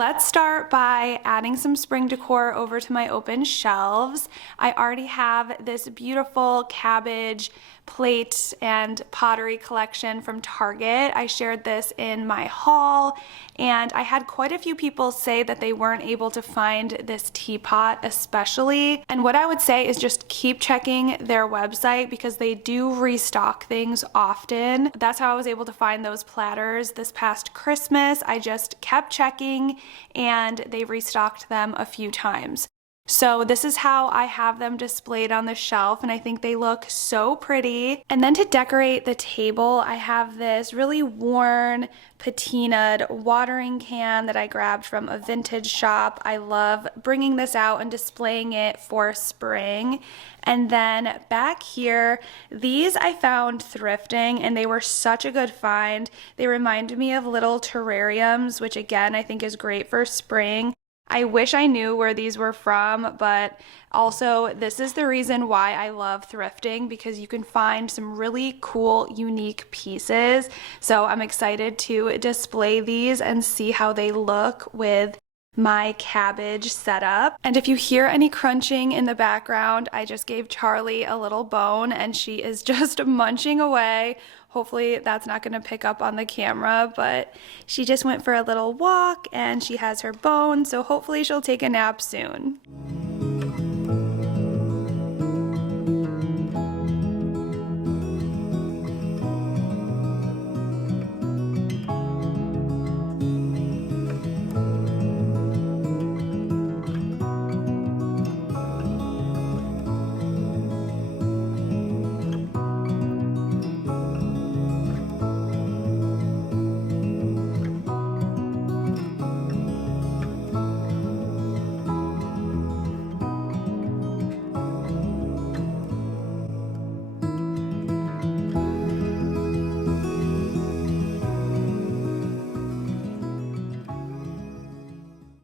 Let's start by adding some spring decor over to my open shelves. I already have this beautiful cabbage plate and pottery collection from Target. I shared this in my haul, and I had quite a few people say that they weren't able to find this teapot especially. And what I would say is just keep checking their website because they do restock things often. That's how I was able to find those platters this past Christmas. I just kept checking and they restocked them a few times. So this is how I have them displayed on the shelf, and I think they look so pretty. And then to decorate the table, I have this really worn patinaed watering can that I grabbed from a vintage shop. I love bringing this out and displaying it for spring. And then back here, these I found thrifting and they were such a good find. They remind me of little terrariums, which again I think is great for spring. I wish I knew where these were from, but also this is the reason why I love thrifting, because you can find some really cool, unique pieces. So I'm excited to display these and see how they look with my cabbage setup. And if you hear any crunching in the background, I just gave Charlie a little bone and she is just munching away. Hopefully that's not going to pick up on the camera, but she just went for a little walk and she has her bone, so hopefully she'll take a nap soon.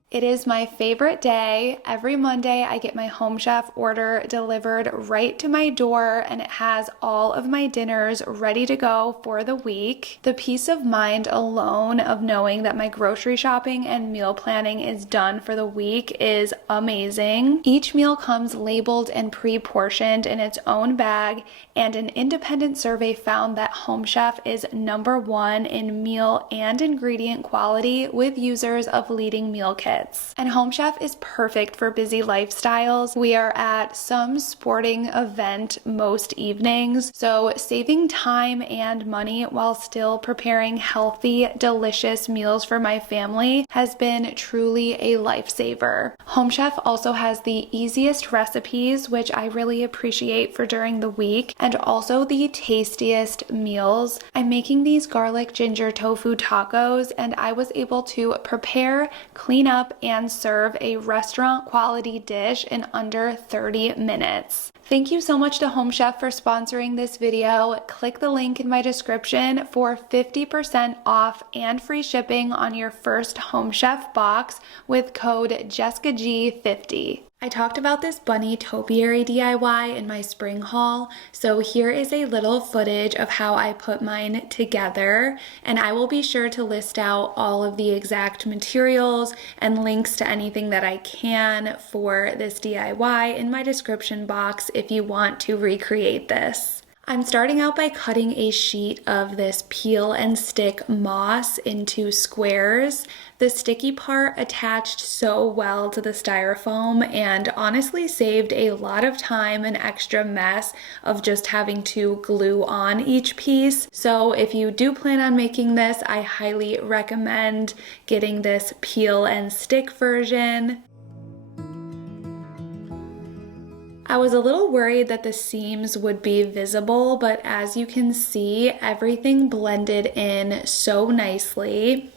It is my favorite day. Every Monday I get my Home Chef order delivered right to my door, and it has all of my dinners ready to go for the week. The peace of mind alone of knowing that my grocery shopping and meal planning is done for the week is amazing. Each meal comes labeled and pre-portioned in its own bag, and an independent survey found that Home Chef is #1 in meal and ingredient quality with users of leading meal kits. And Home Chef is perfect for busy lifestyles. We are at some sporting event most evenings, so saving time and money while still preparing healthy, delicious meals for my family has been truly a lifesaver. Home Chef also has the easiest recipes, which I really appreciate for during the week, and also the tastiest meals. I'm making these garlic ginger tofu tacos, and I was able to prepare, clean up, and serve a restaurant quality dish in under 30 minutes. Thank you so much to Home Chef for sponsoring this video. Click the link in my description for 50% off and free shipping on your first Home Chef box with code JessicaG50. I talked about this bunny topiary DIY in my spring haul, so here is a little footage of how I put mine together, and I will be sure to list out all of the exact materials and links to anything that I can for this DIY in my description box if you want to recreate this. I'm starting out by cutting a sheet of this peel and stick moss into squares. The sticky part attached so well to the styrofoam and honestly saved a lot of time and extra mess of just having to glue on each piece. So if you do plan on making this, I highly recommend getting this peel and stick version. I was a little worried that the seams would be visible, but as you can see, everything blended in so nicely.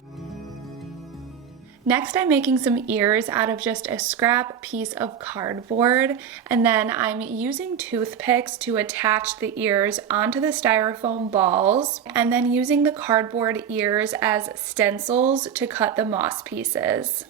Next, I'm making some ears out of just a scrap piece of cardboard, and then I'm using toothpicks to attach the ears onto the styrofoam balls, and then using the cardboard ears as stencils to cut the moss pieces.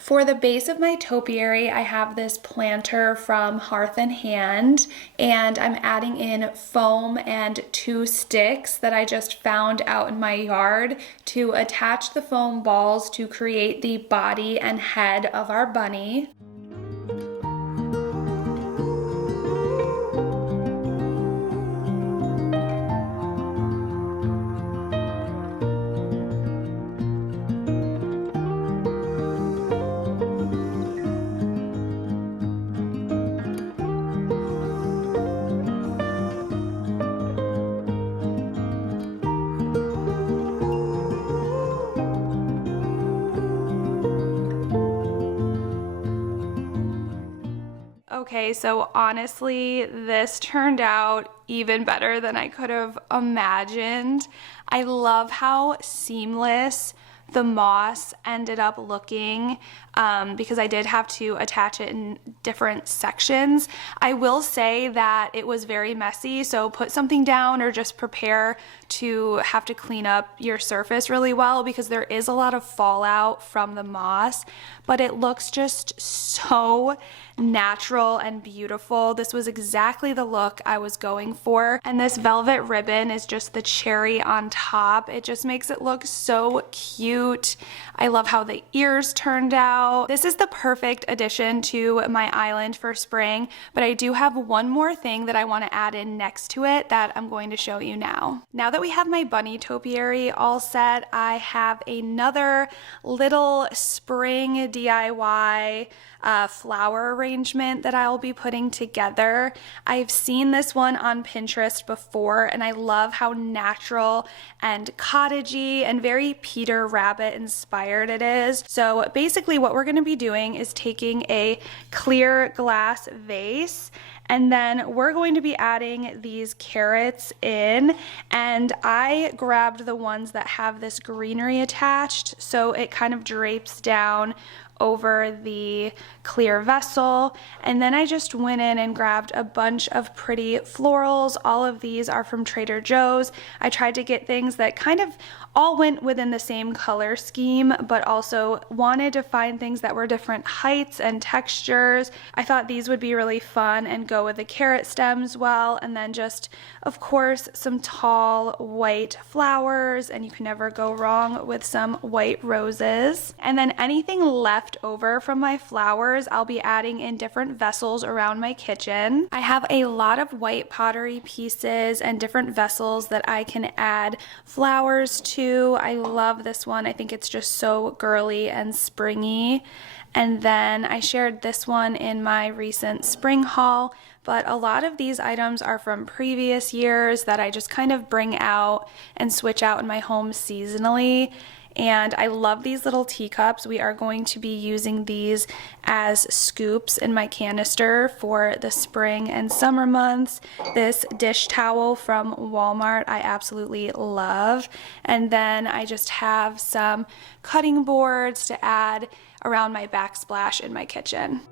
For the base of my topiary, I have this planter from Hearth and Hand, and I'm adding in foam and 2 sticks that I just found out in my yard to attach the foam balls to create the body and head of our bunny. Okay, so honestly, this turned out even better than I could have imagined. I love how seamless the moss ended up looking because I did have to attach it in different sections. I will say that it was very messy, so put something down or just prepare to have to clean up your surface really well because there is a lot of fallout from the moss, but it looks just so natural and beautiful. This was exactly the look I was going for, and this velvet ribbon is just the cherry on top. It just makes it look so cute. I love how the ears turned out. This is the perfect addition to my island for spring, but I do have one more thing that I want to add in next to it that I'm going to show you now. Now that we have my bunny topiary all set, I have another little spring DIY flower arrangement that I'll be putting together. I've seen this one on Pinterest before, and I love how natural and cottagey and very Peter Rabbit inspired it is. So basically what we're going to be doing is taking a clear glass vase, and then we're going to be adding these carrots in, and I grabbed the ones that have this greenery attached so it kind of drapes down over the clear vessel. And then I just went in and grabbed a bunch of pretty florals. All of these are from Trader Joe's. I tried to get things that kind of all went within the same color scheme, but also wanted to find things that were different heights and textures. I thought these would be really fun and go with the carrot stems well, and then just, of course, some tall white flowers, and you can never go wrong with some white roses. And then anything left over from my flowers, I'll be adding in different vessels around my kitchen. I have a lot of white pottery pieces and different vessels that I can add flowers to. I love this one. I think it's just so girly and springy. And then I shared this one in my recent spring haul, but a lot of these items are from previous years that I just kind of bring out and switch out in my home seasonally. And I love these little teacups. We are going to be using these as scoops in my canister for the spring and summer months. This dish towel from Walmart I absolutely love. And then I just have some cutting boards to add around my backsplash in my kitchen.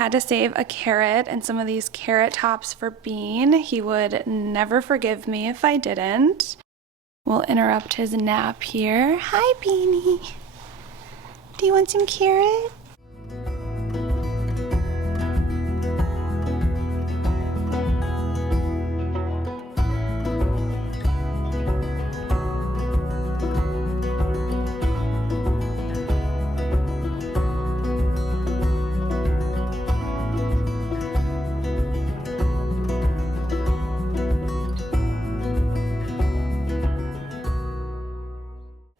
had to save a carrot and some of these carrot tops for Bean. He would never forgive me if I didn't. We'll interrupt his nap here. Hi, Beanie. Do you want some carrot?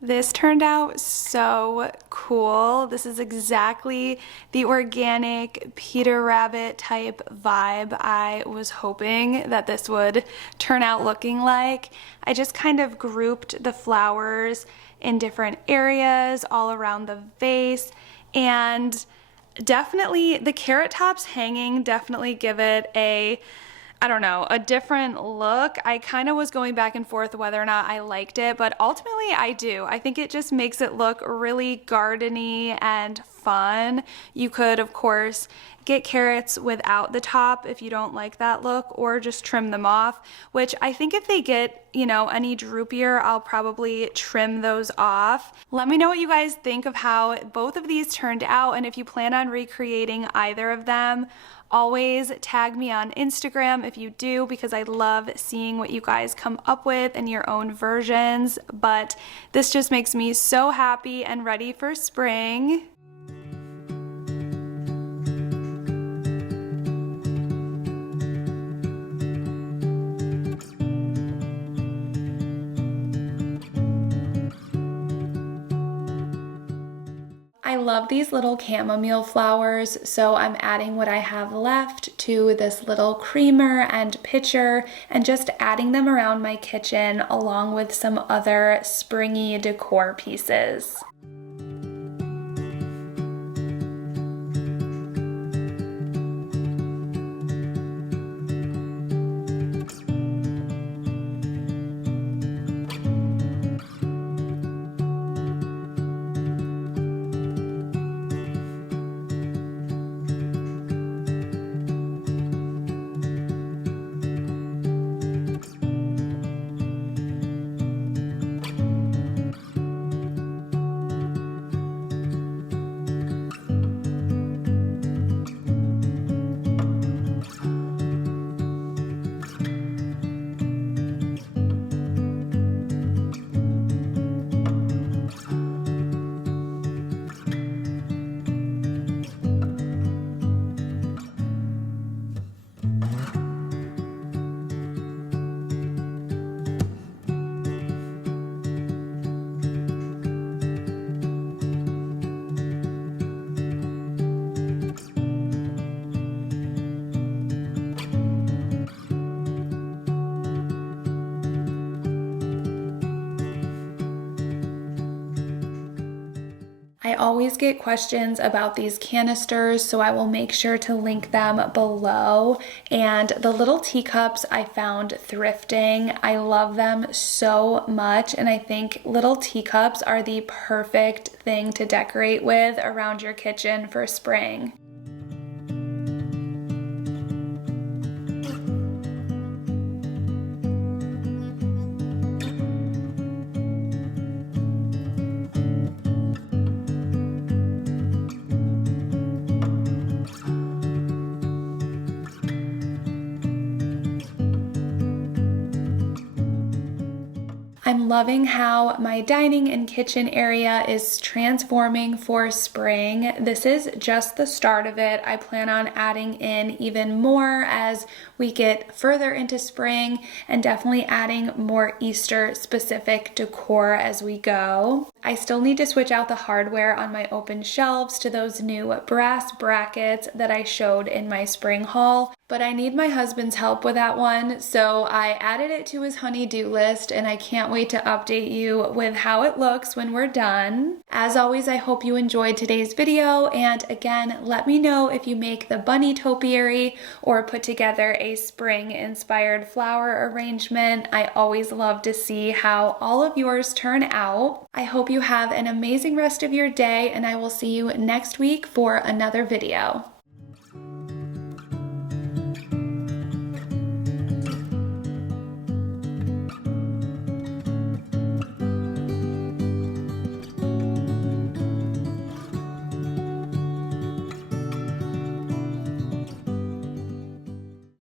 This turned out so cool. This is exactly the organic Peter Rabbit type vibe I was hoping that this would turn out looking like. I just kind of grouped the flowers in different areas all around the vase, and definitely the carrot tops hanging definitely give it a, I don't know, a different look. I kind of was going back and forth whether or not I liked it, but ultimately I do. I think it just makes it look really gardeny and fun. You could, of course, get carrots without the top if you don't like that look, or just trim them off, which I think if they get, you know, any droopier, I'll probably trim those off. Let me know what you guys think of how both of these turned out, and if you plan on recreating either of them. Always tag me on Instagram if you do, because I love seeing what you guys come up with in your own versions. But this just makes me so happy and ready for spring. I love these little chamomile flowers, so I'm adding what I have left to this little creamer and pitcher and just adding them around my kitchen along with some other springy decor pieces. I always get questions about these canisters, so I will make sure to link them below. And the little teacups I found thrifting. I love them so much, and I think little teacups are the perfect thing to decorate with around your kitchen for spring. I'm loving how my dining and kitchen area is transforming for spring. This is just the start of it. I plan on adding in even more as we get further into spring, and definitely adding more Easter specific decor as we go. I still need to switch out the hardware on my open shelves to those new brass brackets that I showed in my spring haul, but I need my husband's help with that one, so I added it to his honey-do list, and I can't wait to update you with how it looks when we're done. As always, I hope you enjoyed today's video, and again, let me know if you make the bunny topiary or put together a spring-inspired flower arrangement. I always love to see how all of yours turn out. I hope you have an amazing rest of your day, and I will see you next week for another video.